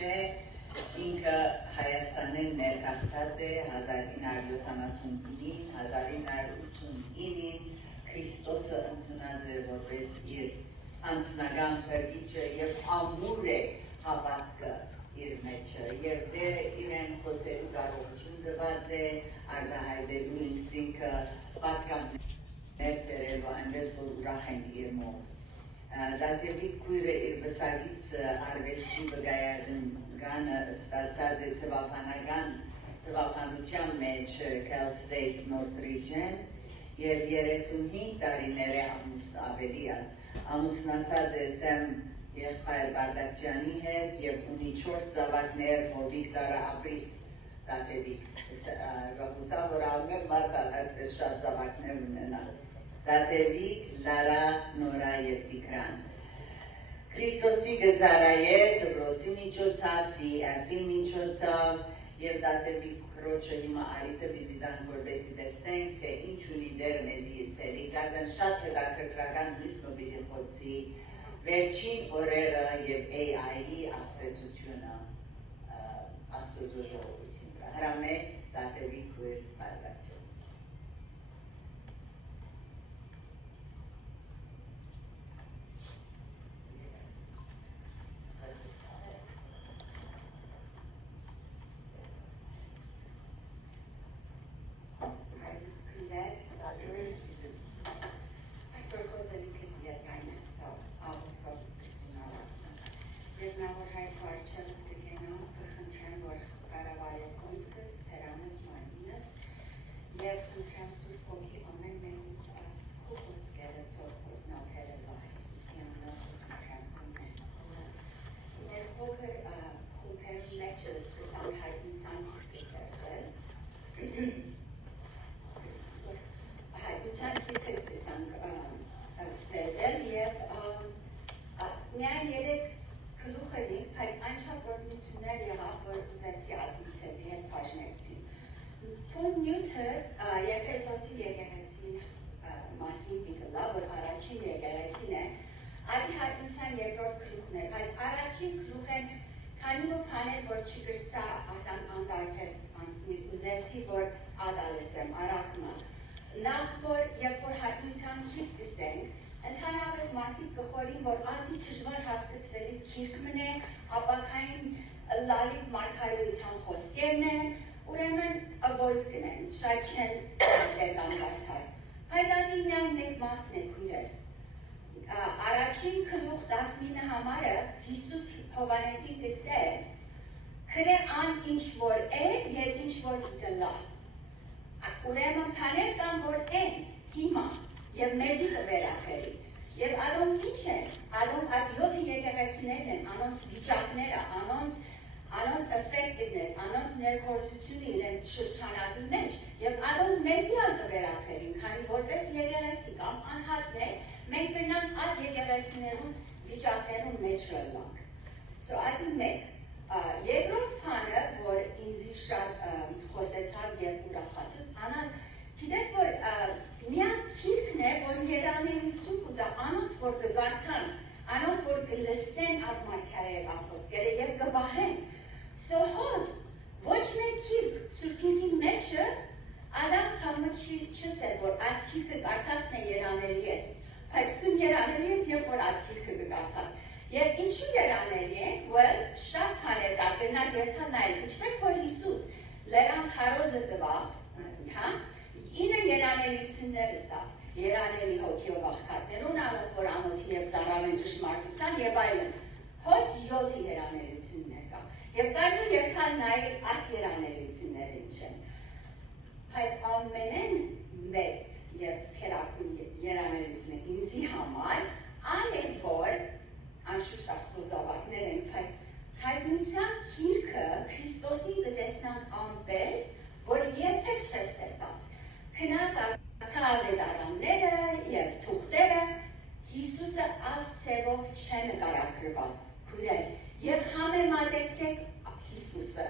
չէ, ինքը Հայաստանին ներկայացած է 1979-1989-ին Քրիստոսը ընդունած է որպես իր անձնական փրկիչը եւ ամուր է հավատքը իր մեջը եւ դերը իրեն խոսելու կարողություն տված է արտահայտելու ինքը պատկաններ բերելու այնպես որ ուրախ են իր մոտ Դատևիկ քույրը իր վսակից արվեստի վկայականը ստացած է թվականության մեջ Cal State Northridge-ն եւ 35 տարիներ է ավելի ամուսնացած է Սեմ եղբայր Բардակյանի հետ եւ ունի 4 զավակներ որ Վիկտորը ապրիս Դատևիկ հուսավ որ ամեն մարդը այդպես շատ զավակներ ունենա Դատևիկ, Լարա, Նորա եւ Տիգրան Քրիստոսի գծարայե դպրոցի միջոցով, CFP միջոցով եւ Դատևիկ քրոջը հիմա արիտը պիտի դան որպեսի տեսնենք թե ինչ ունի դեր մեզի սելի գազան շատ հետաքրքրական լույսը պիտի խոսի վերջին օրերը եւ AI-ի աստեցությունը աստծո ժողովրդին հրամե Դատևիկ քույր Բардակյան Միայն երեք գլուխեր ենք, բայց այն շատ գործունեություններ եղավ, որ ուզեցի ադմիցեզի հետ բաժնեցին։ Փոլ Նյութս Եփեսոսի եկեղեցին մասին պիտլա, որ առաջին եկեղեցին է, ադի հայտնության երկրորդ գլուխն է, բայց առաջին գլուխեն քանի որ բաներ, որ չգրծա ասան անդարբեր անցնի, ուզեցի, որ ադալեսեմ, արակմա։ Նախ որ, երբ որ հայտնության քիրք կսենք, Ընդհանրապես մարդիկ կխորին, որ ասի դժվար հասկացվելի քիրք մնե, ապակային լալիվ մարգարեության խոսքերն են, ուրեմն avoid կնեն, շատ չեն դեր կամ կարդալ։ Բայց ադի միայն մեկ մասն է քույրեր։ Առաջին գլուխ 19 համարը Հիսուս Հովանեսի կսե, քրե ան ինչ որ է եւ ինչ որ գիտելա։ Ուրեմն բաներ կան որ են հիմա Եվ մեզի կվերախերի, և ադոնք ինչ են, ադոնք այդ 7 եկեղեցիներն են, անոնց վիճակները, անոնց effectiveness, անոնց ներքորդությունը իրենց շրջանատի մեջ, և ադոնք մեզի ալ կվերախերին, քանի որպես եկեղեցի կամ անհատն է, մենք կնանք այդ եկեղեցիներուն վիճակներուն մեջ լանք։ So ադի մեկ, երկրորդ բանը, որ ինձի շատ խոսեցավ և ուրախացուց, անան Գիտեք, որ միան քիրքն է, որ երանելություն կուտա, անոնց, որ կգարթան, անոնք, որ կլստեն այդ մարգարեական խոսքերը և կբահեն։ So հոզ, ոչ մեկ քիրք, սուրքիրքի մեջը, ադամ կամը չսեր, որ այս քիրքը գարթասն է երանելի ես, բայց դու երանելի ես, և որ այդ քիրքը կգարթաս։ Եվ ինչու երանելի ենք, որ շատ քան է դա կրնա երթան նայել, ինչպես որ Հիսուս լերան քարոզը տվավ, Ինը երանելությունները սա, երանելի հոգիով աղքատներուն, անոնք որ անոթի և ծարավեն ճշմարտության և այլն, հոս 7 երանելություններ կա, և կարժու երթան նայել աս երանելությունները ինչ են, բայց ամենեն մեծ և կերակուն երանելությունը ինձի համար, այն է որ, անշուշտ ասկոզավակներ են, բայց հայտնության քիրքը Քրիստոսին կտեսնանք անպես, որ երբեք չես տեսած, Քնակ աղթավետարանները և թուղթերը Հիսուսը աս ծևով չեն նկարագրված, քույրեր, և համեմատեցեք Հիսուսը,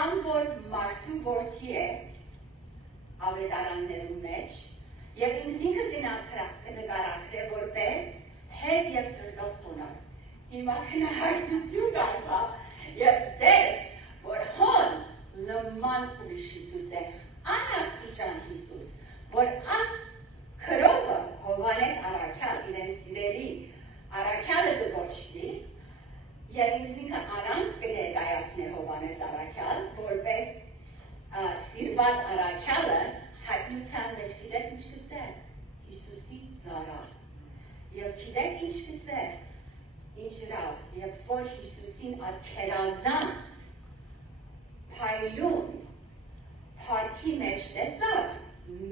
ան որ մարդու որդի է ավետարաններու մեջ, և ինձ ինքը կնկարագրե որպես հեզ և սրտով խոնար։ Հիմա քնահայտնություն կարվա, և եւ ինքնին արանք կներկայացնի Հովանես Առաքյալ, որպես սիրված առաքյալը հայտնության մեջ գիտեք ինչպես է Հիսուսի ծառա։ Եվ գիտեք ինչպես է ինչ ռավ, եւ որ Հիսուսին այդ քերազանց փայլուն փարքի մեջ տեսավ,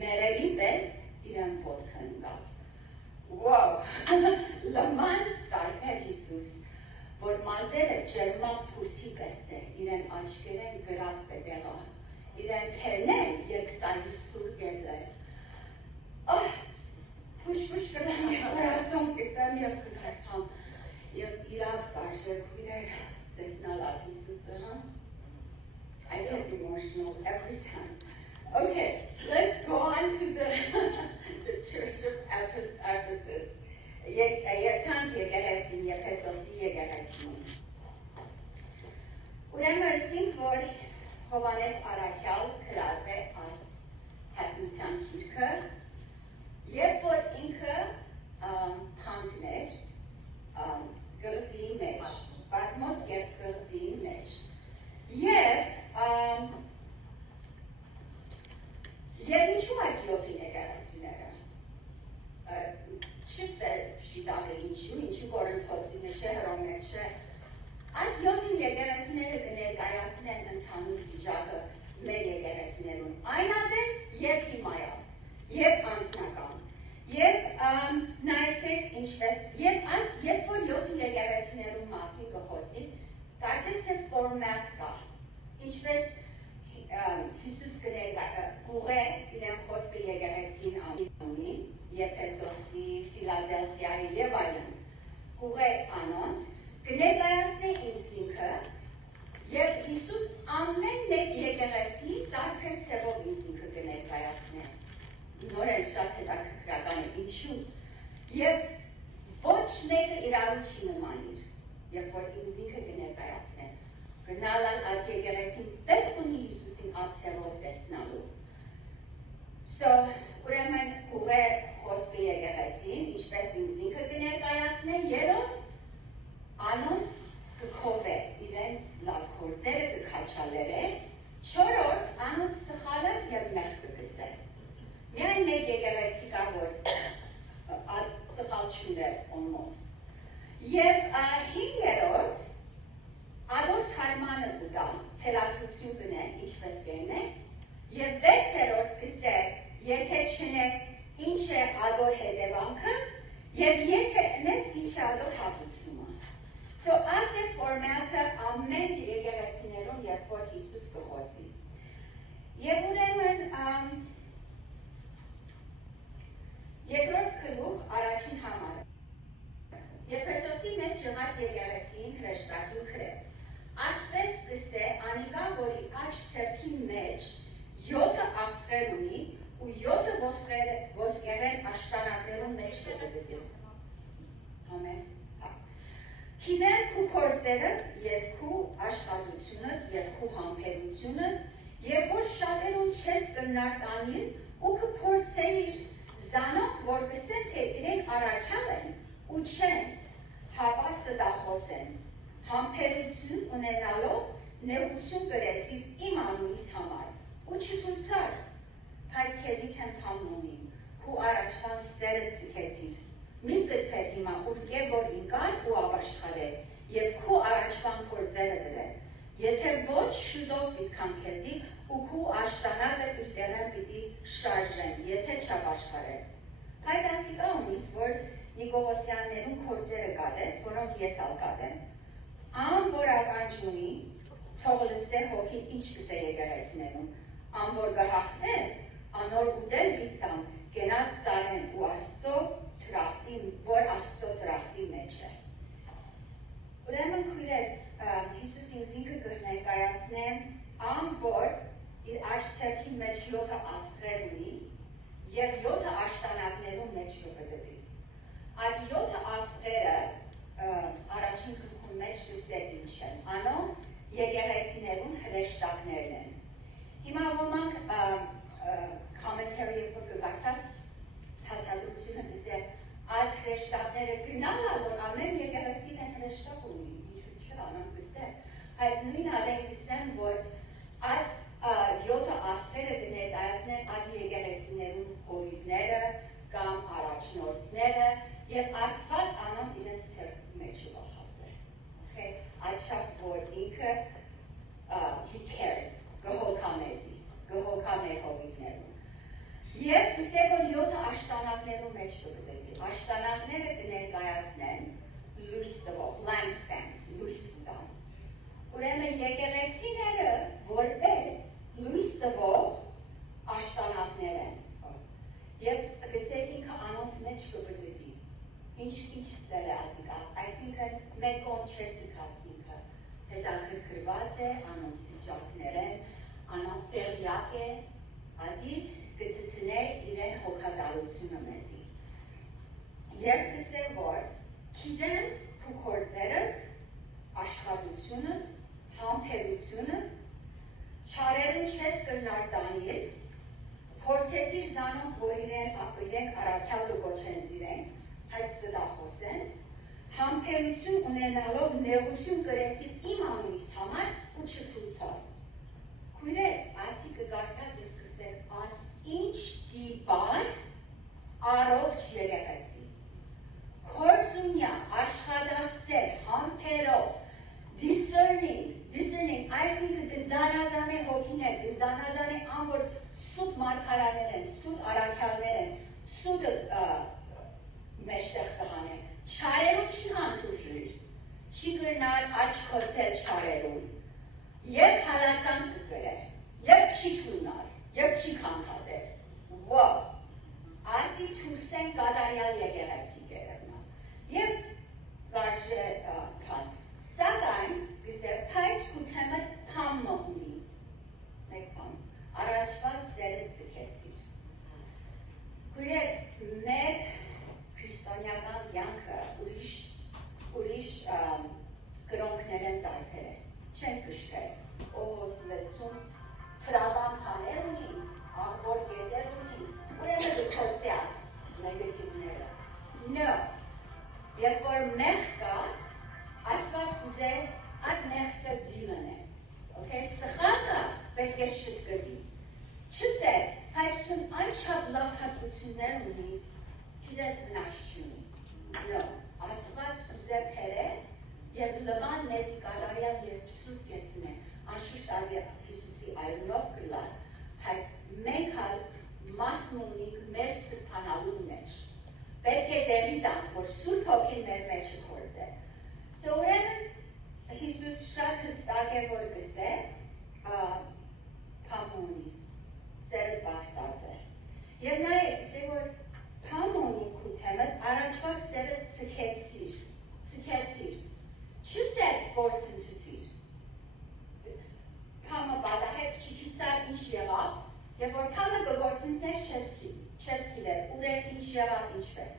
մերելի պես իրեն ոտքն ընկավ։ Wow, լման տարբեր Հիսուս, որ մազերը ջերմակ փուրթի պես է, իրեն աչքերեն գրակ պետեղա, իրեն փերնեն երկստանի սուր գելը։ Փուշ կրան և հրասում կսեմ և կգարթամ, և իրավ կարժե քույրեր տեսնալ այդ Հիսուսը, I get emotional every time. Okay, let's go on to the Church of Ephesus. Երթանք եկեղեցին, Եփեսոսի եկեղեցին։ Ուրեմն ասինք, որ Հովանես Առաքյալ գրած է այս հայտնության գիրքը, երբ որ ինքը փանթներ կղզիի մեջ, Պատմոս և կղզիի մեջ, և ինչու այս յոթին եկեղեցիները, չսեր շիտակը ինչու Կորինթոսի մեջ է, Հռոմի մեջ է, այս յոթին եկեղեցիները կներկայացնեն ընդհանուր վիճակը մեր եկեղեցիներուն, այնատեն և հիմայա, և անձնական, և նայեցեք ինչպես, և այս երբ որ յոթի եկեղեցիներուն մասին կխոսի, կարծես թե ֆորմատ կա, ինչպես Հիսուս կուղե իրեն խոսքը եկեղեցին ունի, Եփեսոսի, Ֆիլադելֆիայի և այլն, կուղե անոնց, կներկայացնի ինձինքը, և Հիսուս ամեն մեկ եկեղեցի տարբեր ցևով ինձինքը կներկայացնի, նոր էլ շատ հետաքրքրական է, ինչու, և ոչ մեկը իրարու չի նմանիր, երբ որ ինձինքը կներկայացնի, գնալալ այդ եկեղեցին պետք ունի Հիսուսին այդ ցևով տեսնալու։ Ուրեմն ուղե խոսքը եկեղեցին, ինչպես ինձինքը կներկայացնի, երրորդ անոնց կքովե, իրենց լավ գործերը կքաչալերը, չորրորդ անոնց սխալը և մեղքը կսե։ Միայն մեկ եկեղեցի կա, որ այդ սխալ չուներ almost։ Եվ հինգերորդ ադոր թարմանը կուտա, թելադրություն կնե, ինչ պետք է նե, և վեցերորդ կսե, եթե չնես ինչ է ադոր հետևանքը, և եթե նես ինչ է ադոր հատուցումը։ Այս է ֆորմատը ամեն եկեղեցիներուն, երբ որ Հիսուս կխոսի։ Եվ ուրեմն երկրորդ գլուխ առաջին համարը։ Եփեսոսի մեջ եղած եկեղեցին հրեշտակին գրե։ Ասպես կսե անիկա, որի աջ ցերքի մեջ 7 աստղեր ունի ու 7 ոսկեղեն աշտարակներուն մեջ կգտնվի։ Ամեն։ Գիտեն քու գործերը և քու աշխատությունդ և քու համբերությունդ և որ շատերուն չես կնարտանին ու կփորձեիր զանոք, որ կսեն, թե իրենք առաքյալ են ու չեն, հապա ստախոս են, համբերություն ունենալով նեղություն կրեցիր իմ անունիս համար ու չթույցար, բայց քեզի թեմփամ ունիմ, քու առաջվան սերը ձգեցիր, միտքդ փեր հիմա ուրկե որ ինկար ու ապաշխարե և քու առաջվան գործերը դրե, եթե ոչ շուտով պիտքան քեզի ու քու աշտանակը իր տեղեն պիտի շարժեն, եթե չապաշխարես։ Բայց ասիկա ունիս, որ Նիկողոսյաններուն գործերը կատես, որոնք ես ալ կատեմ։ Ամ որ ականջունի, թող լսե հոգին ինչ կսե եկեղեցիներուն, ամ որ կհախտե, անոր ուդել բիտտամ, գենած ծարեն ու Աստծո թրախտի, որ Աստծո թրախտի մեջ է։ Ուրեմն քույրեր, Հիսուս ինձինքը կներկայացնե, ամ որ իր աջ ցերքի մեջ 7 աստղեր ունի և 7 աշտանակներուն մեջ կգտնվի։ Այդ 7 աստղերը առաջին գլխում մեջ լսեք ինչ են, անոնք եկեղեցիներուն հրեշտակներն են։ Հիմա ոմանք commentary երբ որ կգարտաս հացադրությունը կսե այդ հրեշտակները գնալա, որ ամեն եկեղեցին են հրեշտակ ունի, ինչու՞ չէ։ կանոն կստե, բայց նույն ադեն կստեմ, որ այդ 7 ասպերը կներկայացնեն այդ եկեղեցիներուն հովիվները կամ առաջնորդները եւ Աստված անոնց իրենց ցերկի մեջ վախած է։ Okay, այդ շատ որ ինքը he cares, գհոգա մեզի, գհոգա մեր հովիվներուն։ Եվ կսե որ 7 աշտանակներու մեջ կգտնի, աշտանակները կներկայացնեն լույս տվող, lampstands, լույս տան։ Ուրեմն եկեղեցիները որպես լույս տվող աշտանակներ են։ Եվ կսեք ինքը անոնց մեջ կգտնի, ինչ ստել է ատիկա, այսինքն մեկ կոն չէ ցկած ինքը, հետաքրքրված է անոնց վիճակներ են, անոնց տեղյակ է, ադի կցցնե իրեն հոգատարությունը մեզի։ Եվ կսեմ որ գիտեմ քու գործերդ, աշխատությունդ, համբերությունդ, չարերուն չես կրնար տանիլ, փորձեցիր զանոնք, որ իրենք առաքյալ կգոչեն զիրեն, բայց ստախոսեն, համբերություն ունենալով նեղություն կրեցիր իմ անունիս համար ու չթույցար։ Քույրեր, ասի կգարթակ և կսեք, աս ինչ դիբար առողջ եկեղեցի։ Քորձունյա, աշխատասեր, համբերով, discerning, այսինքն կզանազան է հոգիներ, կզանազան է անոր սուտ մարգարաներ են, սուտ առաքյալներ են, սուտը մեջտեղ կհանեն, չարերուն չի հանցուժիր, չի կրնար աչքոցել չարերուն, և հալածան կգրե, և չի թունար, և չի կանգադեր, wow, ասի թուրսեն կատարյալ եկեղեցի կերևնա, և կարժե կան, սակայն գսե պայց կութեմը պամը ունի, մեկ պամ, առաջվա սերը ծկեցիր, կույր մեր քրիստոնյական կյանքը ուրիշ կրոնքներ են տարբեր է, չեն կշկել, օհոսլեցում, թրական պաներ ունին, աղվոր գետեր ունին, ուրեմը դքոցյաց նեգետիվները, նո, երբ որ մեղ կա, Աստված կուզե այդ մեղքը դիլն է, ստխակը պետք է շտկվի, չսե, հայցուն այն շատ լավ հատկություններ ունիս, գիտես մնաշ չունի, նո, Աստված կուզե պեր է, և լվան մեզ կատարյալ և սուտ գեցն է, անշուշտ ադի Հիսուսի այրունով կլար, բայց մենք հալ մասն ունիք մեր սրբանալուն մեջ, պետք է տեղի տանք, որ սուրբ հոգին մեր մեջը կորձ է, So ուրեմն Հիսուս շատ հստակ է որ գսե պամոնիս սերը բաքսած է և նայեք գսե որ պամոնի կութեմը առաջվա սերը ծկեցիր չսեր գործընծուցիր պամը բադահեց չիքիցար ինչ եղավ և որ պամը կգործընծնես չես կիլեր ուր է ինչ եղավ ինչպես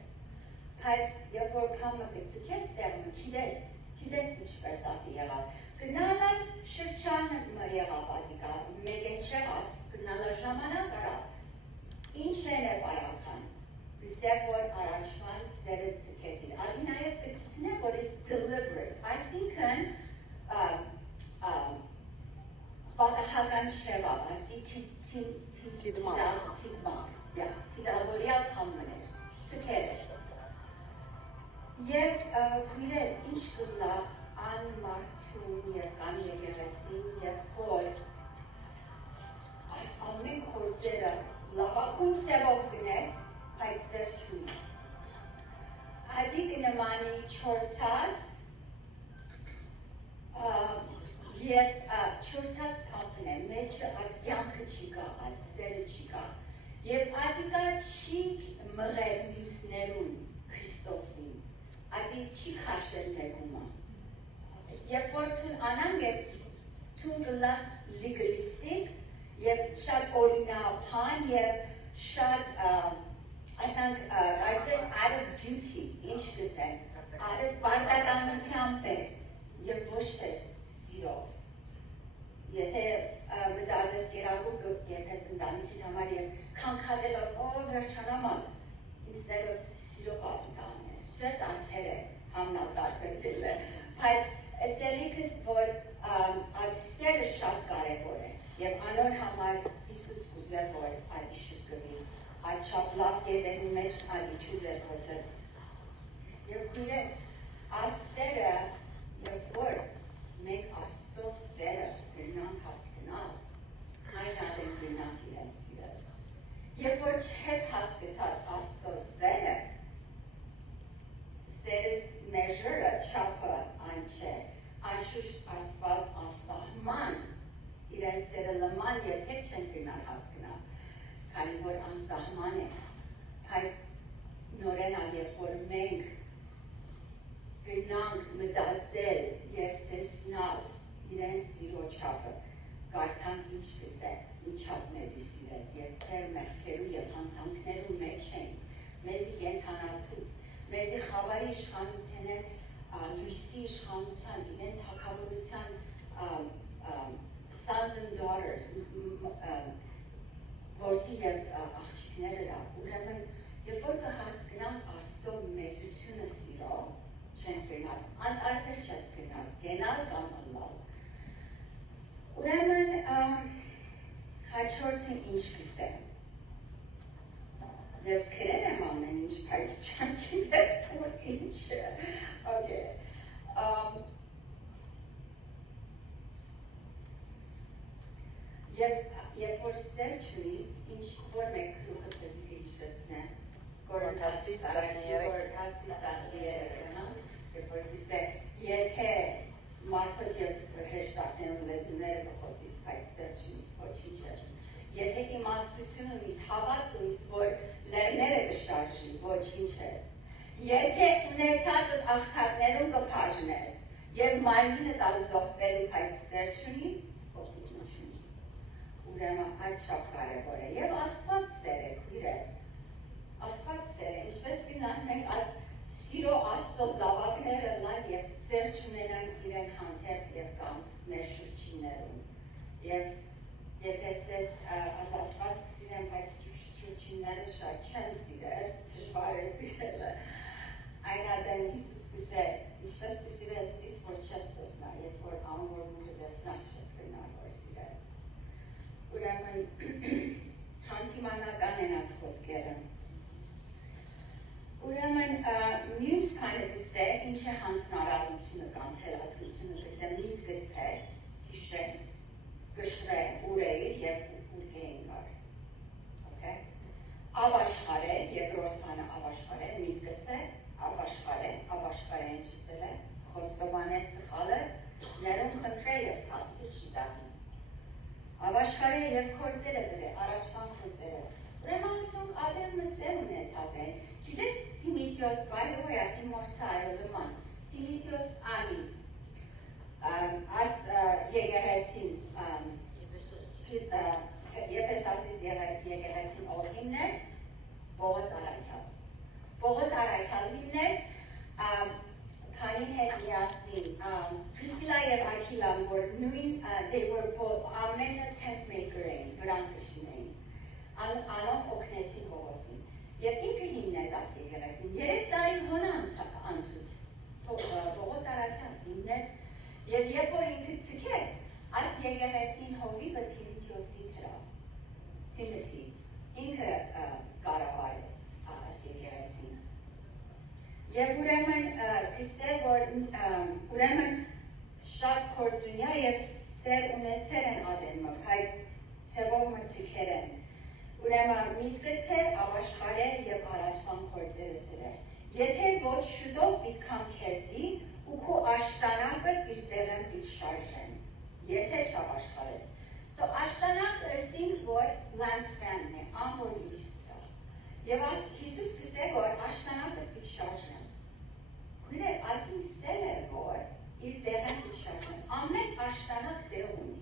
բայց և որ պամը կծկեց տեղմը գիտես ինչպես ատի եղավ, գնալը շրջանը եղավ ատիկա, մեկ են չեղավ, գնալը ժամանակ արավ, ինչ են է բարական, գսեք որ առաջվան սերը ծկեցին, ադի նաև կծծնե որ it's deliberate, այսինքն պատահական չեղավ, ասի թիդավորյալ համներ, ծկեր ես, Եվ քույրեր, ինչ կլա անմարդուն և կան եկեղեցին և որ այս ամեն խորձերը լավակուն սևով գնես, բայց ձեր չունիս։ Ադի կնմանի չորցած և չորցած կապն է, մեջը այդ կյանքը չի կա, այդ սերը չի կա և ադիկա չի մղել մյուսներուն Քրիստոսին Ադի չի խաշել մեկումը, երբ որ թուն անանք ես, թուն գլաս լիգլիստիկ և շատ օրինապան և շատ, ասանք, կարծես out of duty, ինչ կսեն, պարտականության պես և ոչ թե սիրով։ Եթե մտածես կերակու կեպես ընտանիքիդ համար և կանգադելով, վերջանաման, instead of սիրով ատիկան ես, չէ տարբեր է, համնալ տարբեր դիլը, բայց Էսելիքս, որ այդ սերը շատ կարևոր է, և անոր համար Հիսուս կուզեր, որ այդ շտկվի, այդ չապ լավ գետերի մեջ այդ իչուզեր կոցր։ Եվ քույրեր, այս սերը, և որ մենք Աստծո սերը գրնանք հասկնալ, այն ադեն գրնանք իրեն սիրել։ Եվ որ չես հասկացած Աստծո սերը, սերդ մեժրը, չապը այն չէ, Անշուշտ Աստված անսահման, իրեն սերը լման երբեք չեն գրնալ հասկնալ, քանի որ անսահման է, բայց նորենա, երբ որ մենք գնանք մտածել և տեսնալ իրեն սիրո չափը, կարդանք ինչ կսե, ինչ չափ մեզի սիրեց, և թեր մեղքերու և հանցանքներու մեջ ենք, մեզի կենթանացուց, մեզի խավարի իշխանության են, լույսի իշխանության, իրեն թագավորության sons and daughters, որդի և աղջիկները դա, ուրեմն, երբ որ կհասկնանք Աստծո մեծությունը սիրո, չեն կրնալ, անտարբեր չես կրնալ, գենալ կամ ըլլալ։ Ուրեմն, հաջորդին ինչ կստեմ։ Ես կրել եմ ամեն ինչ, բայց չեմ կիրել ու ինչը։ Երբ որ ստեր չունիս, ինչ որ մեկ կրուխը ծեզի կհիշեցնեմ, Կորնթացի 13, երբ որ կստե, եթե մարդոց և հեշտակներում լեզուները կխոսիս, բայց ստեր չունիս, ոչինչ ես։ Եթե իմաստություն ունիս, հավատ ունիս, որ լերները կշարժի, ոչինչ ես։ Եթե ունեցածդ աղքատներում կփաժնես, և մարմինը տալ զոհվելու, բայց ստեր չունիս, օգուտն չունի։ Ուրեմն այդ շատ կարևոր է, և Աստված սեր է, քույրեր, Աստված սեր է, ինչպես գնանք մենք այդ սիրո Աստծո զավակները լան և սեր չունենանք իրեն հանդեպ և կամ մեր շուրջիններում։ Եվ եթե սես Աստված կսիրեմ, բայց շուրջինները շատ չեմ սիրել, դժվար է սիրելը, այն ադեն Հիսուս կսե, ինչպես կսիրես զիս, որ չես տեսնա, երբ որ անոր մուտը տեսնաս չես կնար, որ սիրել։ Ուրեմն հանդիմանական են այս խոսքերը։ Ուրեմն մյուս քանը կսե, ինչ է հանձնարարությունը կամ թելադրությունը կսե միտ գտպեր, հիշեն, գշրե, ուրեիր և ուրգեին գար։ Աբաշխար է, երկրորդ բանը աբաշխար է, միտ գտպեր, աբաշխար է ինչսել է, խոստովանես տխալը, ներում խնդրե և թարցիլ շիտակին։ Աբաշխար է և կործերը դրե, առաջվան կործերը։ Ուրեմն ասոնք ադեմ մսել ունեցած են, գիտեք Թիմիթիոս, by the way, ասի մորցա այլման, Թիմիթիոս ամին, աս եգեղեցին, Եփեսացից եկեղեցին ով հիմնեց, Պողոս Արաքյալ։ Պողոս Արաքյալ հիմնեց, քանին հետ միասին, Պրիսկիլա և Աքիլան, որ նույն, they were ամենը tent maker էին, վրան կշին էին, անոնք օգնեցին Պողոսին։ Եվ ինքը հիմնեց աս եկեղեցին, 3 տարի հոնը անցուց, Պողոս Արաքյալ հիմնեց, և երբ որ ինքը ցկեց, այս եկեղեցին հովիվը Թիմիթիոսի թրավ, Թիմոթի, ինքը կառավարեց այս եկեղեցին։ Եվ ուրեմն կստե, որ ուրեմն շատ կործունյա և սեր ունեցեր են ադեմը, բայց ծևով մծիքեր են։ Ուրեմն միտգտվեր, աբաշխարեր և առաջվան կործերը ծրեր։ Եթե ոչ շուտով պիտքամ քեզի ու քո աշտանակըտ իր տեղեն պիտ շարժեն, եթե չաբաշխարես։ So աշտանակը ասինք, որ lampstand-ն է, ամոր լույս տա։ Եվ Հիսուս կսե, որ աշտանակը պիտ շարժեն։ Քույրեր, ասին սել է, որ իր տեղեն պիտ շարժեն։ Ամեն աշտանակ տեղ ունի,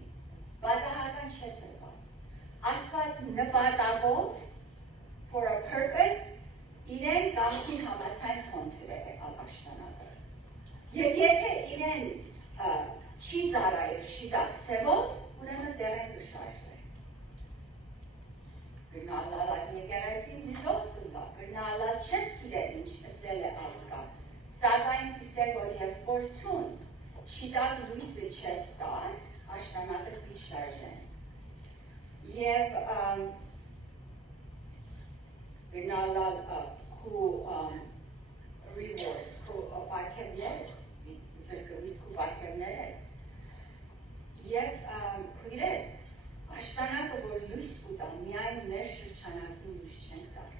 բադահական չէ տրված։ Աստված նպատակով, for a purpose, իրեն կամքին համացայն խոնթրել է ալ աշտանակը։ Եվ եթե իրեն չի զարայր շիտակ ծևով, ուրեմն տեղեն կշարժվե։ Գրնալալ եկեղեցին դիզով կլա, գրնալալ չես գիրել ինչ ասել է ալկա, սակայն կսել, որ և որթուն շիտակ լույսը չես տար, աշտանակը դիչարժեն։ Եվ գնալալ քու rewards, քու պարկևներ, զրկվիս քու պարկևներ հետ։ Եվ քույրեր, աշտանակը, որ լույս կուտա, միայն մեր շրջանակին լույս չենք տար։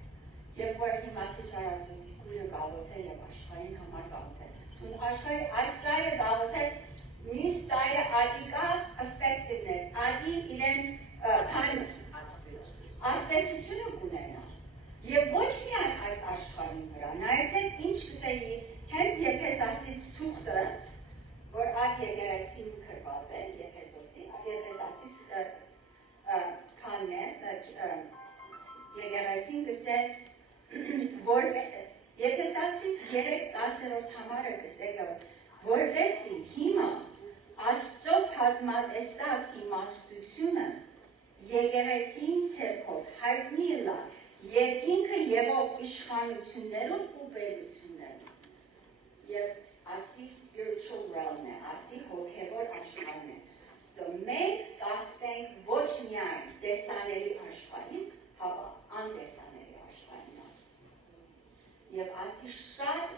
Եվ որ հիմա քիչ արածոցի քույրը գալոտ է և աշխարհին համար գալոտ է։ Թուն աշխարհի այս ծայրը գալոտ է, մյուս ծայրը ադիկա effectiveness, ադի իրեն աստեցությունը կունենա։ Եվ ոչ միայն այս աշխարհին վրա, նայեցեք ինչ կսեի, հենց Եփեսացից թուղթը, որ այդ եկեղեցին գրված է, Եփեսացից քանն է, եկեղեցին կսե, որ Եփեսացից 3:10 համարը կսե, որպեսզի հիմա Աստծո բազմատեսակ իմաստությունը եկեղեցին ցերկով հայտնի լա երկինքը եղող իշխանություններում ու պետություններում։ Եվ ասի spiritual realm է, ասի հոգևոր աշխարհն է։ So մենք կասենք ոչ միայն տեսանելի աշխարհին, հապա անտեսանելի աշխարհին։ Եվ ասի շատ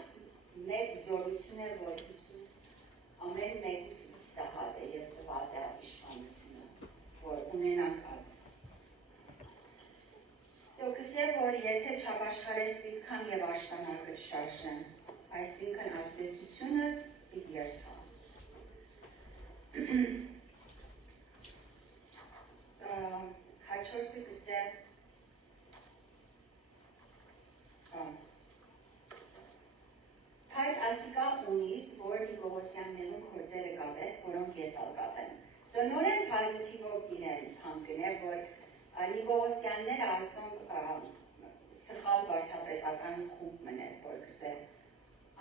մեծ զորություն է, որ Հիսուս ամեն մեկուս ստահած է և տված է այդ իշխանությունը, որ ունենանք այդ։ So կսե, որ եթե չապաշխարես վիտքան և աշտանակը չշարժեն, այսինքն աստեցությունը պիտի երթա։ Հաջորդը կսե, Փայտ ասիկա ունիս, որ Նիկողոսյաններում գործերը կատես, որոնք ես ալկատեմ։ So նորեն պազիտիվով իրեն հանգն է, որ Նիկողոսյանները այսոնք սխալ վարդապետական խումբ մներ, որ կսե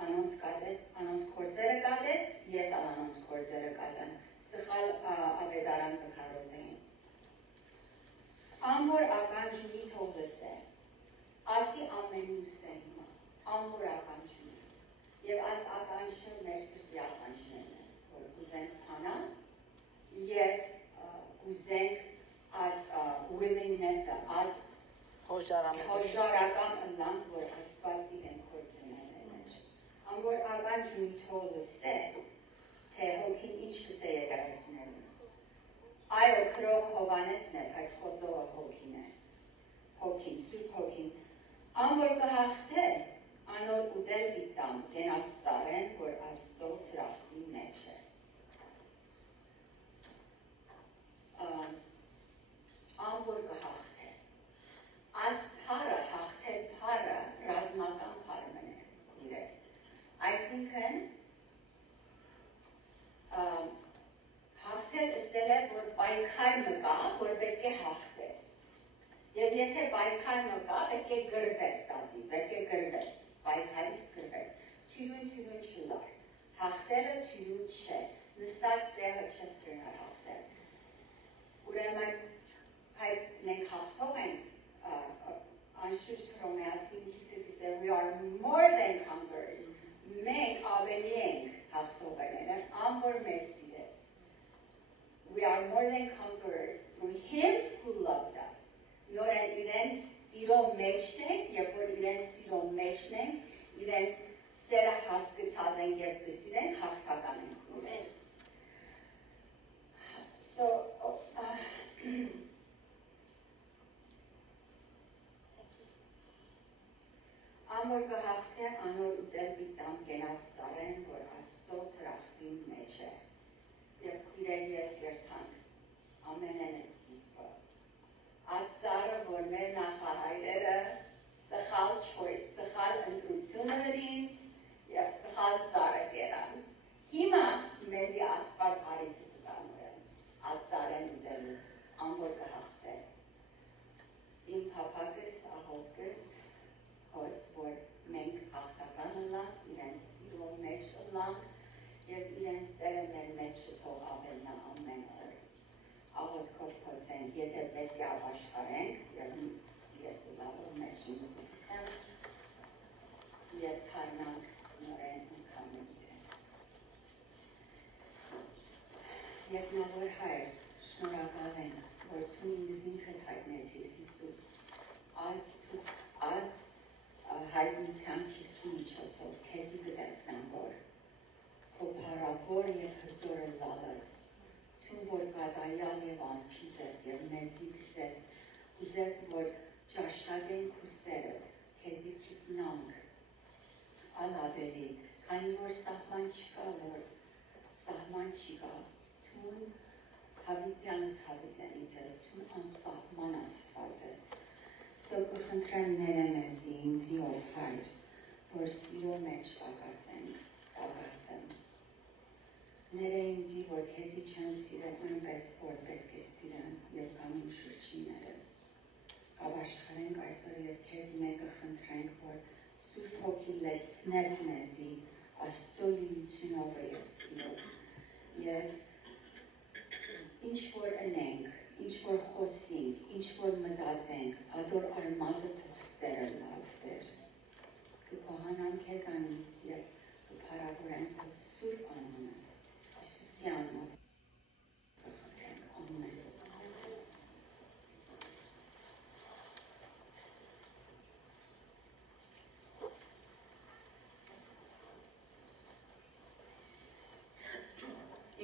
անոնց կատես, անոնց գործերը կատես, ես անոնց գործերը կատեմ, սխալ ավետարան կխարոզեին։ Ամոր ական ջունի թողլս է, ասի ամենուս է հիմա, ամոր ական ջունի, և այս ականջը մեր սրտի ականջներն է, որ կուզենք փանալ, և կուզենք այդ willingness-ը, այդ հոժարական ըլանք, որ Աստված իրեն կործնել է մեջ։ Ամոր ական ջունի թողլս է, թե հոգին ինչ կսե եկեղեցիներում։ Այո, քրող Հովանեսն է, բայց խոսողը հոգին է, հոգին, սուրբ հոգին։ Ամոր կհաղթե, անոր ուտել վիտամ, գենած սարեն, որ Աստծո թրախտի մեջ է։ Ամոր կհաղթե։ Այս պարը, հաղթել պարը, ռազմական պարը մն է, կուրեր։ Այսինքն, հաղթել ըստել է, որ պայքար մկա, որ պետք է հաղթես։ Եվ եթե պայքար մկա, պետք է գրվես, տատի, պետք է գրվես, պայքարից գրվես, թյուրուն չլար, հաղթելը թյուրուն չէ, նստած տեղը չես գրնար հաղթել։ Ուրեմն, բայց մենք հաղթող ենք, անշուշտ հռոմեացին գիրքը կսե, we are more than conquerors, մենք ավելի ենք հաղթողներ, ամոր մեզ սիրեց։ We are more than conquerors through him who loved us։ Նորեն իրեն սիրո մեջն ենք, երբ որ իրեն սիրո մեջն ենք, իրեն սերը հասկացած ենք և կսիրենք, հաղթական ենք ունենք։ So, ամոր կհաղթե անոր ուտել վիտամ գենած ծարեն, որ Աստծո թրախտին մեջ է, և քույրեր և գերթանք, ամենեն սկիզբը։ Այդ ծարը, որ մեր նախահայրերը սխալ choice, սխալ ընտրությունը դին և սխալ ծարը գերան։ Հիմա մեզի Աստված արիթը կտանորեն, այդ ծարեն ուտելու, ամոր կհաղթե։ Իմ պապակս, աղոտքս, հոս, որ մենք հաղթական ըլանք, իրեն սիրո մեջ ըլանք, և իրեն սերը մեր մեջ թող ավելնա ամեն օր։ Աղոտքով փոցենք, եթե պետք է ապաշխարենք, և ես լավով մեջ ինձ կսեմ, և թարնանք նորեն ընկանում իրեն։ Ետնավոր հայր, շնորհակալ ենք, որ դու ինձ ինքդ հայտնեցիր Հիսուս, այս հայտնության քիրքի միջոցով քեզի կտեսնեմ, որ քո փառավոր եւ հզոր լալդ, դու որ կատարյալ եւ անփիծ ես եւ մեզի կսես, որ ճաշակենք ու սերդ, քեզի գիտնանք, ալ ավելի, քանի որ սահման չկա, դու հավիտյանս հավիտյանից ես, դու անսահման Աստված ես, սո կխնդրեմ ները մեզի ինձի ով հայր, որ սիրո մեջ պակասեմ, ները ինձի, որ քեզի չեմ սիրել, այնպես որ պետք է սիրեմ եւ կամ իմ շուրջիներս, կավաշխարենք այսօր եւ քեզ մեկը խնդրենք, որ Սուրբ Հոգի լեցնես մեզի Աստծո լիությունով եւ սիրով եւ ինչ որ ընենք, ինչ որ խոսենք, ինչ որ մտածենք, ադոր արմատը թող սերը լավ դեր կկոհանամ քեզ անից եւ կփառավորենք քո սուրբ անունը Հիսուսի անունով կխնդրենք ամեն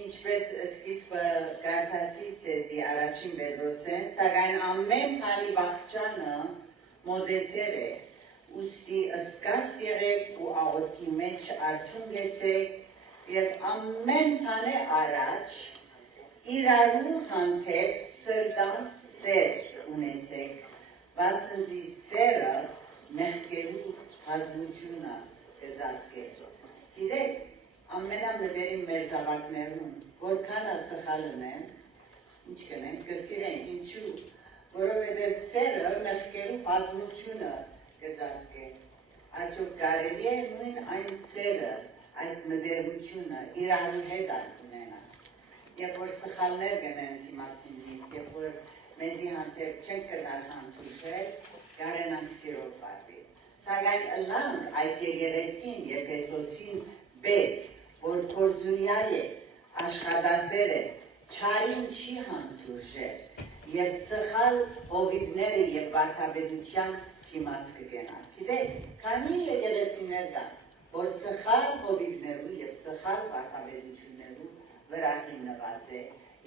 Ինչպես սկիզբը կարդացի ցեզի առաջին Պետրոսեն, սակայն ամեն բանի վախճանը մոտեցել է, ուստի ըսկաս եղեք ու աղոթքի մեջ արթուն եղեք եւ ամեն բանի առաջ իրարու հանդեպ սրտան սեր ունեցեք, վասնզի սերը մեղքերու հազվությունը կզածկե։ Գիտեք, ամենամտերիմ մեր զավակներուն, որքան սխալն են, ինչ կնենք, կսիրենք, ինչու, որովհետև սերը մեղքերու բազմությունը կզածկե։ Աչոք կարելի է նույն այն սերը, այդ մտերմությունը իրարու հետ ունենա։ Երբ որ սխալներ գնեն դիմացինից, երբ որ մեզի հանդեպ չենք կնար հանդուրժել, կարենանք սիրով պատվի։ Սակայն ըլանք այդ եկեղեցին Եփեսոսին 6, որ կորձունյա է, աշխատասեր է, չարին չի հանդուրժել եւ սխալ հովիվները եւ վարդապետության դիմաց կգենան։ Գիտեք, քանի եկեղեցիներ կան, որ սխալ հովիվներու եւ սխալ վարդապետություններու վրա հիմնված է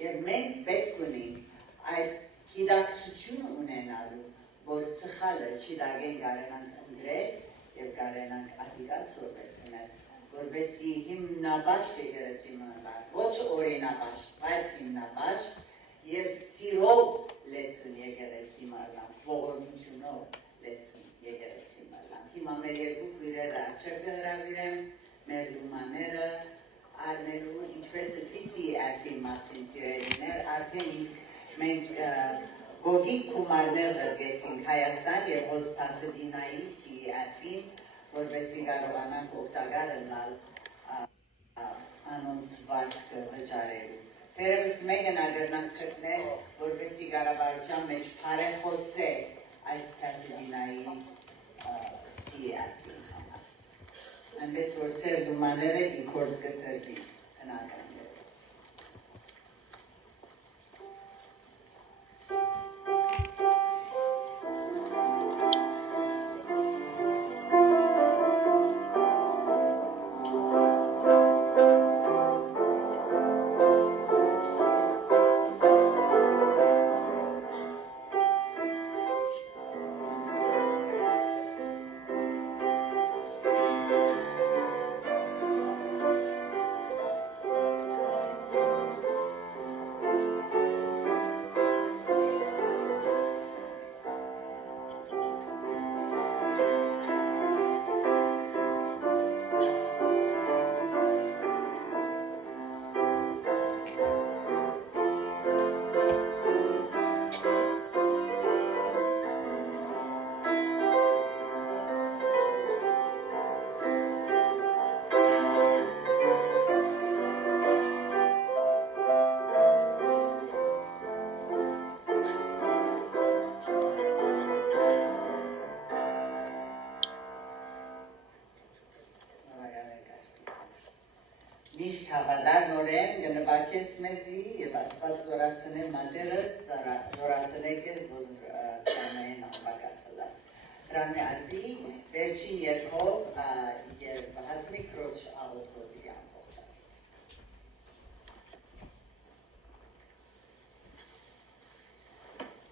եւ մենք պետք ունենք այդ գիտակցություն ունենալու, որ սխալը չդագեն կարենանք ընդրել եւ կարենանք ադիգա սովորեցնել, որովհետեւ հիմնաբաշտ եկեղեցի մնալ, ոչ օրինաբաշտ, բայց հիմնաբաշտ եւ սիրով լեցուն եկեղեցի մնալ, ողորմությունով լեցուն եկեղեցի մնալ։ Հիմա մեր երկու քույրերը աչք կհրավիրեմ, մեր լումաները արնելու, ինչպես սիսի արտի մասին սիրելիներ, արդեն իսկ մենք գոգիկ կումարներ դրգեցինք Հայաստան եւ հոսպասդինայի սի արտին, որպեսզի կարողանանք օգտակար լինել անոնց վարձքը վճարելու։ Թերևս մեկն ագրնանք խտնել, որպեսզի կառավարության մեջ բարեխոսե այս պասդինայի սի արտին համար։ Այնպես որ ծեր դումաները իքորձ կտրվի հնականները։ Փակես մեզի եւ Աստված զորացնե մատերը զորացնե քեզ որ կամեն ապակասլա Ռամե ադի վերջին երկով եւ հասմի քրոջ աղոթքովի ամբողջած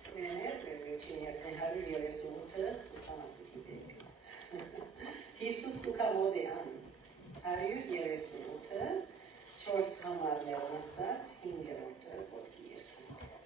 Սիրեներ վերջին երկու 138-ը ուսանասիկի դեք Հիսուս կուկամոդեան 138-ը 4 համարներ նստած 5-րդը ոտքի երկին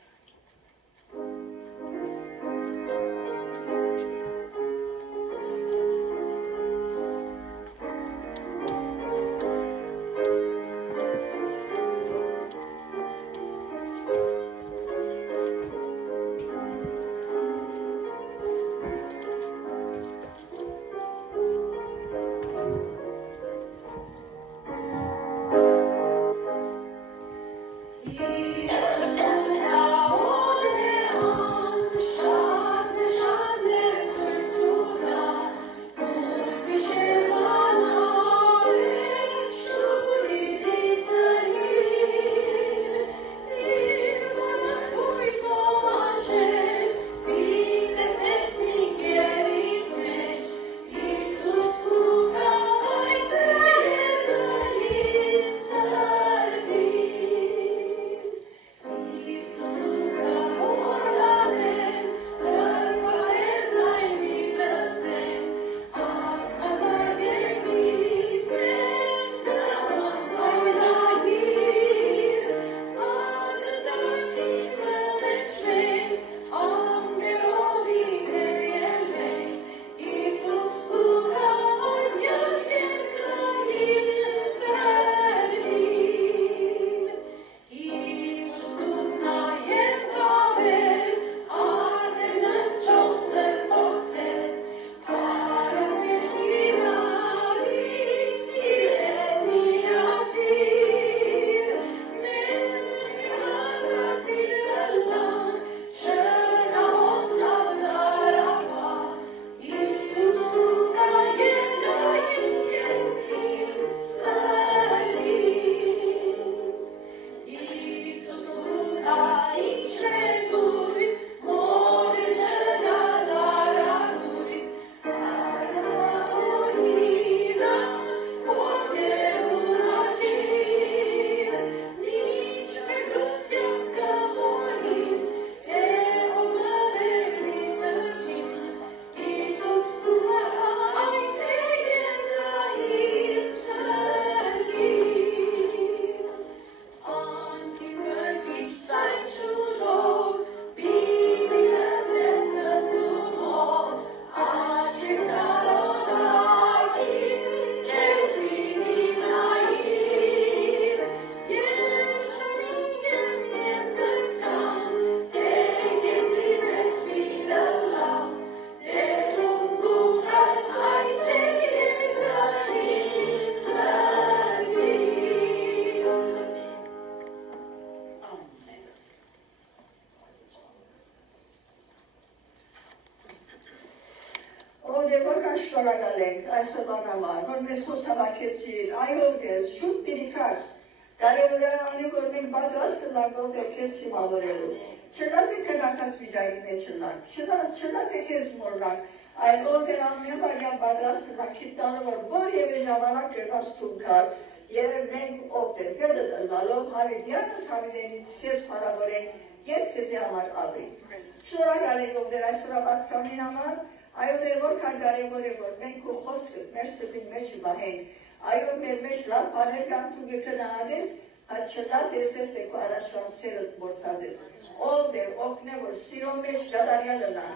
այսօրվան համար, որ մեզ խոսավակեցիր, այով դեզ, շուտ պիրիկաս, կարևոր է անի, որ մենք պատրաստ լանք ովդեր քեզ սիմավորելու, չնա թե քնացած վիճակի մեջ լանք, չնա թե քեզ մորնանք, այլ ովդեր ամեն բարյան պատրաստ լանք, գիտանով, որ որևէ ժամանակ կրված թունքար, եւ մենք ովդեր հետը դալով հավիդյանս հավիդենից քեզ փառավորենք, եւ քեզի համար ապրենք։ Շնորհակալ ենք ովդեր այսօր ապատքամին համար, այո դեր որքան կարևոր է որ մենք քո խոսքը մեր սրտի մեջ վահենք, այո մեր մեջ լավ բաներ կան դու գտնանես, հաճելա դեսես է քո առաջվան սերտ մորցածես, ով դեր օգնե որ սիրո մեջ դադարյալը նա,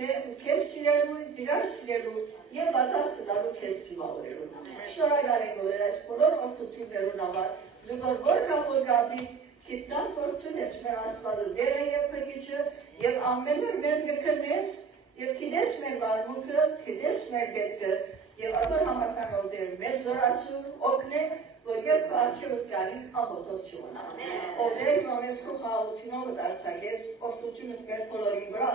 թե քեզ սիրելու, զիրար սիրելու եւ պատասխան տալու քեզ սիմավորելու։ Շնորհակալ ենք ովդեր այս բոլոր օգնություններուն համար, դու որքան որ գաբի գիտնան որ դու մեր Աստվածը դերը եւ փրկիչը եւ ամեն օր մեզ գտնես Եվ գիտես մեր վարմունքը, գիտես մեր պետքը, եւ ադոր համացանով դեր մեզ զորացու, օգնե, որ երբ արջևը գալինք ամոթով չունանք։ Ով դեր նոնես քո խաղությունով դարձակես, որդությունդ մեր բոլորին վրա